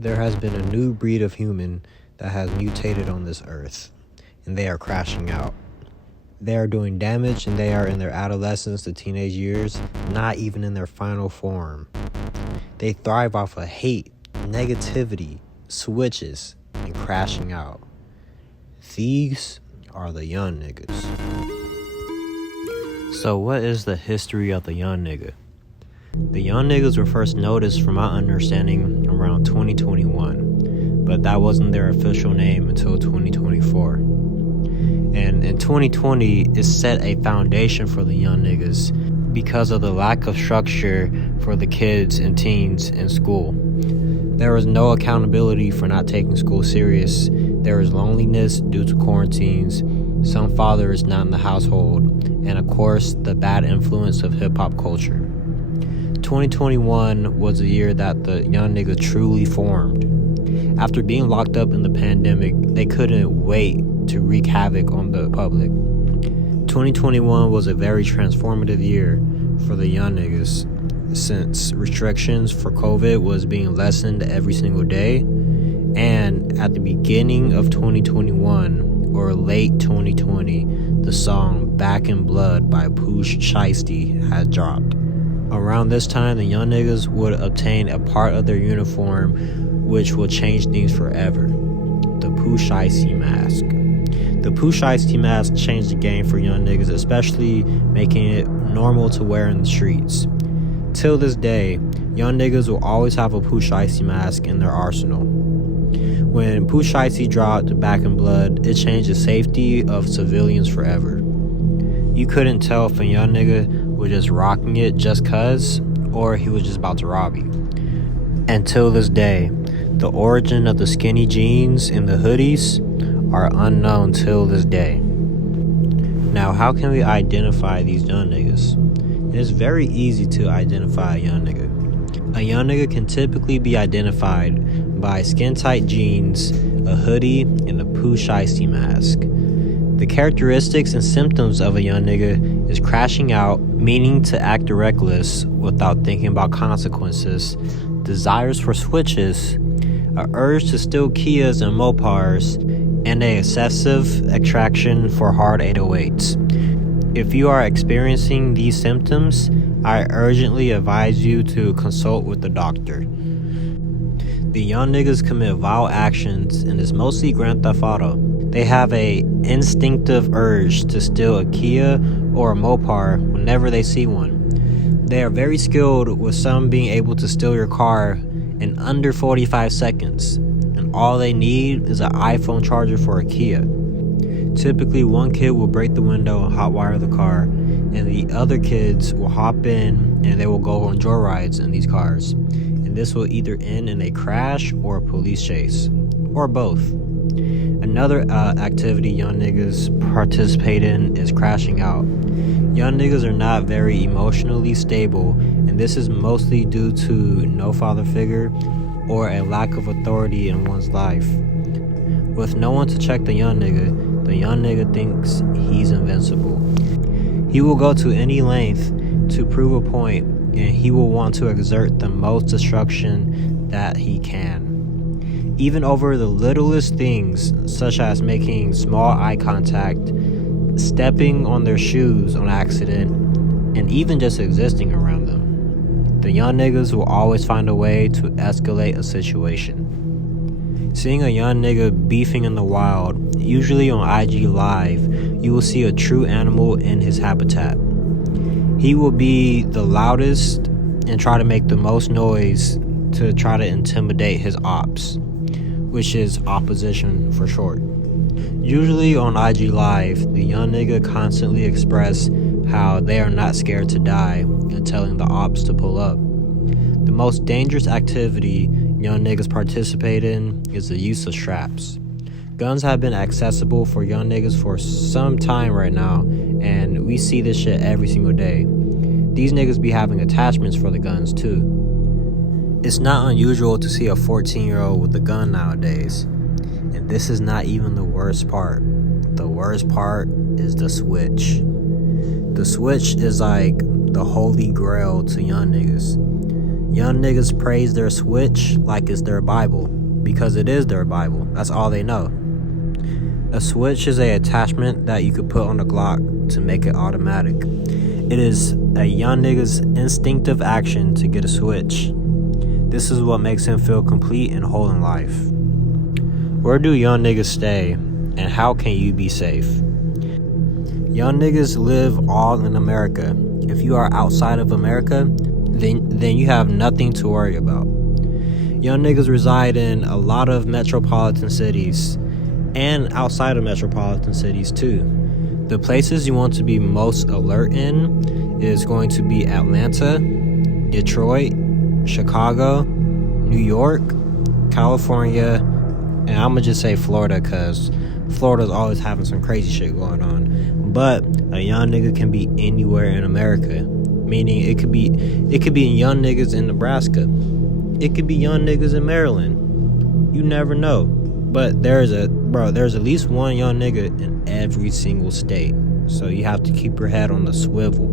There has been a new breed of human that has mutated on this earth, and they are crashing out. They are doing damage, and they are in their adolescence to teenage years, not even in their final form. They thrive off of hate, negativity, switches, and crashing out. These are the young niggas. So what is the history of the young nigga? The young niggas were first noticed, from my understanding, around 2021, but that wasn't their official name until 2024. And in 2020, it set a foundation for the young niggas because of the lack of structure for the kids and teens in school. There was no accountability for not taking school serious. There was loneliness due to quarantines, some fathers not in the household, and of course, the bad influence of hip-hop culture. 2021 was the year that the young nigga truly formed. After being locked up in the pandemic, they couldn't wait to wreak havoc on the public. 2021 was a very transformative year for the young niggas, since restrictions for COVID was being lessened every single day, and at the beginning of 2021 or late 2020, the song Back in Blood by Poosh Shiesty had dropped. Around this time, the young niggas would obtain a part of their uniform which will change things forever: the Poosh Shiesty mask. The Poosh Shiesty mask changed the game for young niggas, especially making it normal to wear in the streets. Till this day, young niggas will always have a Poosh Shiesty mask in their arsenal. When Poosh Shiesty dropped Back in Blood, it changed the safety of civilians forever. You couldn't tell if a young nigga was just rocking it just cuz, or he was just about to rob you. Until this day, the origin of the skinny jeans and the hoodies are unknown till this day. Now, how can we identify these young niggas? It is very easy to identify a young nigga. A young nigga can typically be identified by skin-tight jeans, a hoodie, and a Poosh Shiesty mask. The characteristics and symptoms of a young nigga is crashing out, meaning to act reckless without thinking about consequences, desires for switches, an urge to steal Kias and Mopars, and an excessive attraction for hard 808s. If you are experiencing these symptoms, I urgently advise you to consult with the doctor. The young niggas commit vile actions, and it's mostly Grand Theft Auto. They have a instinctive urge to steal a Kia or a Mopar whenever they see one. They are very skilled, with some being able to steal your car in under 45 seconds, and all they need is an iPhone charger for a Kia. Typically, one kid will break the window and hotwire the car, and the other kids will hop in and they will go on joyrides in these cars. And this will either end in a crash or a police chase, or both. Another activity young niggas participate in is crashing out. Young niggas are not very emotionally stable, and this is mostly due to no father figure or a lack of authority in one's life. With no one to check the young nigga thinks he's invincible. He will go to any length to prove a point, and he will want to exert the most destruction that he can. Even over the littlest things, such as making small eye contact, stepping on their shoes on accident, and even just existing around them. The young niggas will always find a way to escalate a situation. Seeing a young nigga beefing in the wild, usually on IG Live, you will see a true animal in his habitat. He will be the loudest and try to make the most noise to try to intimidate his ops, which is opposition for short. Usually on IG Live, the young nigga constantly express how they are not scared to die and telling the ops to pull up. The most dangerous activity young niggas participate in is the use of straps. Guns have been accessible for young niggas for some time right now, and we see this shit every single day. These niggas be having attachments for the guns too. It's not unusual to see a 14-year-old with a gun nowadays. And this is not even the worst part. The worst part is the switch. The switch is like the holy grail to young niggas. Young niggas praise their switch like it's their Bible, because it is their Bible. That's all they know. A switch is an attachment that you could put on a Glock to make it automatic. It is a young nigga's instinctive action to get a switch. This is what makes him feel complete and whole in life. Where do young niggas stay, and how can you be safe? Young niggas live all in America. If you are outside of America, then you have nothing to worry about. Young niggas reside in a lot of metropolitan cities and outside of metropolitan cities too. The places you want to be most alert in is going to be Atlanta, Detroit, Chicago, New York, California, and I'm gonna just say Florida because Florida's always having some crazy shit going on. But a young nigga can be anywhere in America, meaning it could be young niggas in Nebraska, it could be young niggas in Maryland. You never know. But there's at least one young nigga in every single state. So you have to keep your head on the swivel.